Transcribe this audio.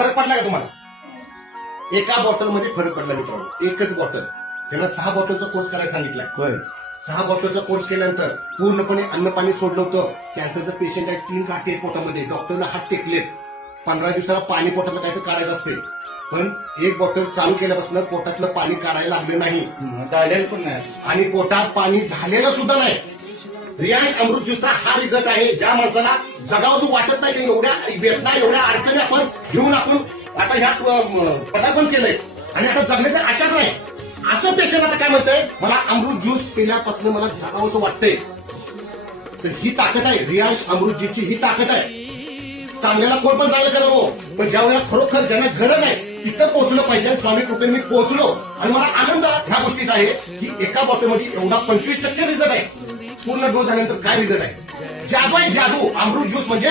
फरक पडला का तुम्हाला? एका बॉटलमध्ये फरक पडला मित्रांनो, एकच बॉटल. त्यांना 6 बॉटलचा कोर्स करायला सांगितलाय. होय. 6 बॉटलचा कोर्स केल्यानंतर पूर्णपणे अन्न पाणी सोडलं होतं. कॅन्सरचं पेशंट आहे, 3 गाठी आहेत पोटामध्ये, डॉक्टरला हात टेकलेत. 15 दिवसाला पाणी पोटातलं काहीतरी काढायचं असते, पण एक बॉटल चालू केल्यापासून पोटातलं पाणी काढायला लागलं नाही झालेलं पण नाही आणि पोटात पाणी झालेलं सुद्धा नाही. रियांश अमृत ज्यूसचा हा रिझल्ट आहे. ज्या माणसाला जगावंसं वाटत नाही, एवढ्या वेदना एवढ्या अडचणी आपण घेऊन आपण आता ह्यात पदार्पण केलंय आणि आता जगण्याच्या आशाच नाही, असं पेशंट आता काय म्हणतंय, मला अमृत ज्यूस पिल्यापासून मला जगावंसं वाटतंय. तर ही ताकद आहे, रियांश अमृत ज्यूसची ही ताकद आहे. चांगल्याला कोण पण चांगलं करा हो, पण ज्या वेळेला खरोखर ज्यांना गरज आहे तिथं पोहोचलं पाहिजे. स्वामी कृपेने मी पोहोचलो आणि मला आनंद ह्या गोष्टीचा आहे की एका बॉटलमध्ये एवढा 25% रिझल्ट आहे. पूर्ण डोस झाल्यानंतर काय रिझल्ट आहे? जादू आहे, जादू. अमृत ज्यूस म्हणजे